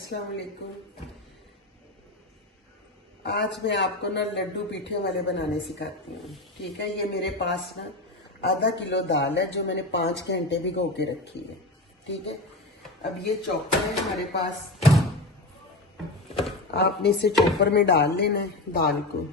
अस्सलाम वालेकुम। आज मैं आपको ना लड्डू पीठे वाले बनाने सिखाती हूँ। ठीक है, ये मेरे पास ना आधा किलो दाल है जो मैंने 5 घंटे भिगो के रखी है। ठीक है, अब ये चॉपर है हमारे पास, आपने इसे चॉपर में डाल लेना है दाल को।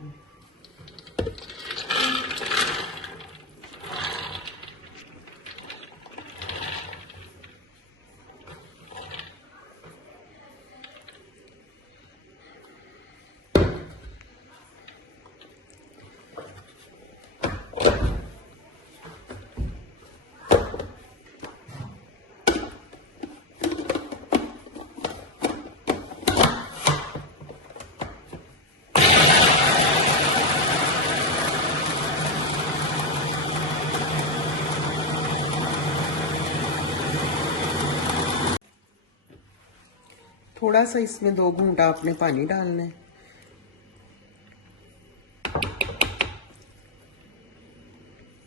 थोड़ा सा इसमें 2 घूंटा आपने पानी डालना है।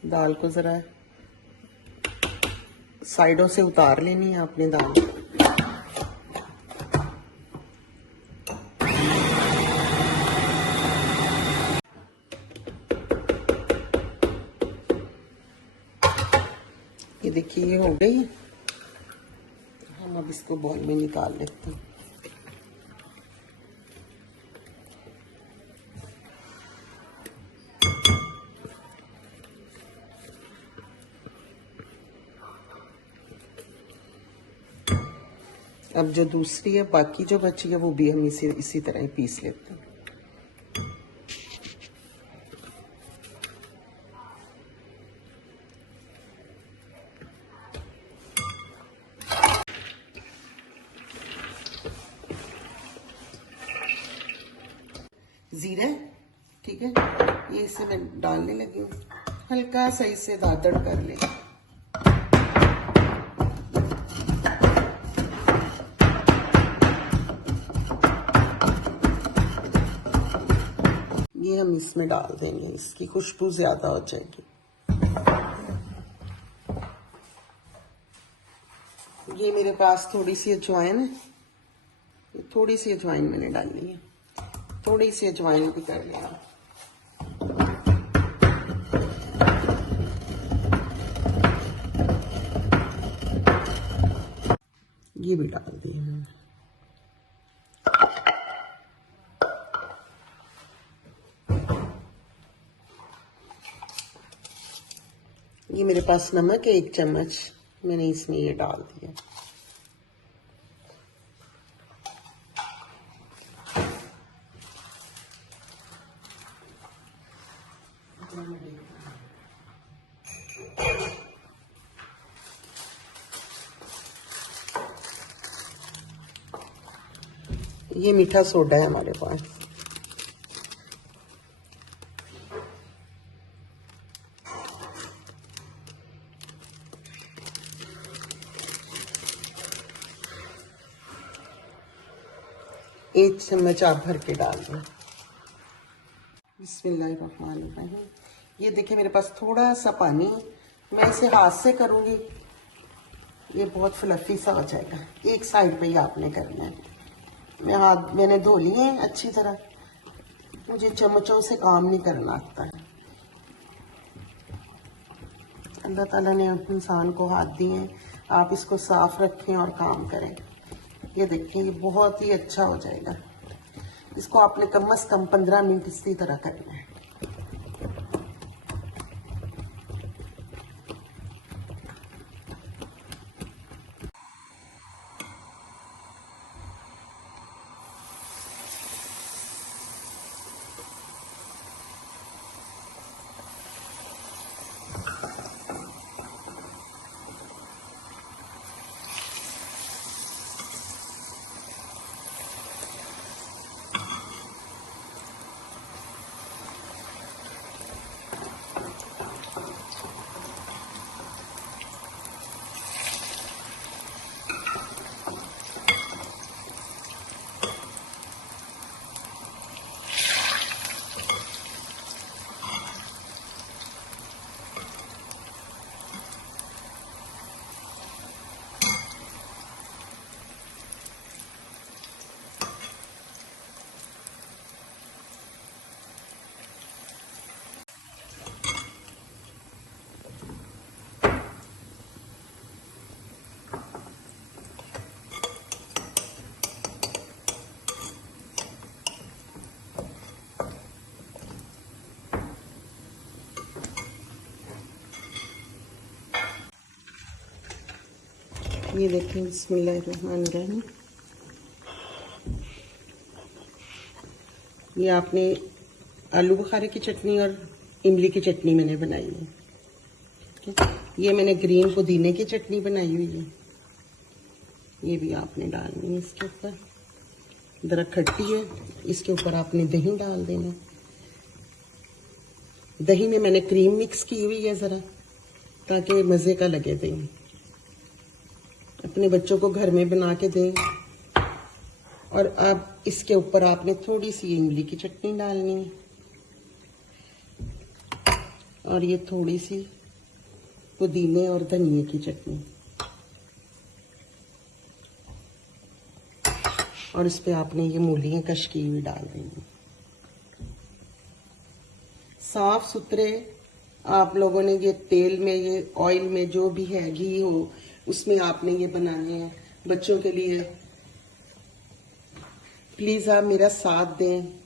दाल को जरा साइडों से उतार लेनी है आपने दाल। ये देखिए ये हो गई। हम अब इसको बॉल में निकाल लेते हैं। अब जो दूसरी है, बाकी जो बची है, वो भी हम इसी तरह ही पीस लेते हैं। जीरा, ठीक है, ये इसे मैं डालने लगी हूँ। हल्का सा इसे दादड़ कर ले। ये हम इसमें डाल देंगे, इसकी खुशबू ज्यादा हो जाएगी। ये मेरे पास थोड़ी सी अजवाइन है, थोड़ी सी अजवाइन मैंने डालनी है। थोड़ी सी अजवाइन भी कर लेना। ये भी डाल दी मैंने। ये मेरे पास नमक है 1 चम्मच, मैंने इसमें ये डाल दिया। ये मीठा सोडा है हमारे पास। एक चम्मच आप भर के डाल दें। बिस्मिल्लाहिर्रहमानिर्रहीम। ये देखिए मेरे पास थोड़ा सा पानी, मैं इसे हाथ से करूंगी, ये बहुत फ्लफी सा हो जाएगा। एक साइड पे ही आपने करना है। मैंने धो लिए हैं अच्छी तरह, मुझे चम्मचों से काम नहीं करना आता है। अल्लाह ताला ने इंसान को हाथ दिए हैं, आप इसको साफ रखें और काम करें। ये देखिए ये बहुत ही अच्छा हो जाएगा। इसको आपने कम से कम 15 मिनट इसी तरह करना है। ये देखें, बिस्मिल्लाहिर्रहमानिर्रहीम। ये आपने आलू बुखारे की चटनी और इमली की चटनी मैंने बनाई है। ठीक है, ये मैंने ग्रीन पुदीने की चटनी बनाई हुई है, ये भी आपने डालनी है इसके ऊपर। अदरक खट्टी है, इसके ऊपर आपने दही डाल देना। दही में मैंने क्रीम मिक्स की हुई है ज़रा, ताकि मज़े का लगे दही। अपने बच्चों को घर में बना के दें। और अब इसके ऊपर आपने थोड़ी सी इमली की चटनी डालनी है और ये थोड़ी सी पुदीने और धनिए की चटनी, और इस पे आपने ये मूलियाँ कश की हुई डाल देंगे। साफ सुथरे आप लोगों ने ये तेल में, ये ऑयल में, जो भी है, घी हो, उसमें आपने ये बनाने हैं बच्चों के लिए। प्लीज आप मेरा साथ दें।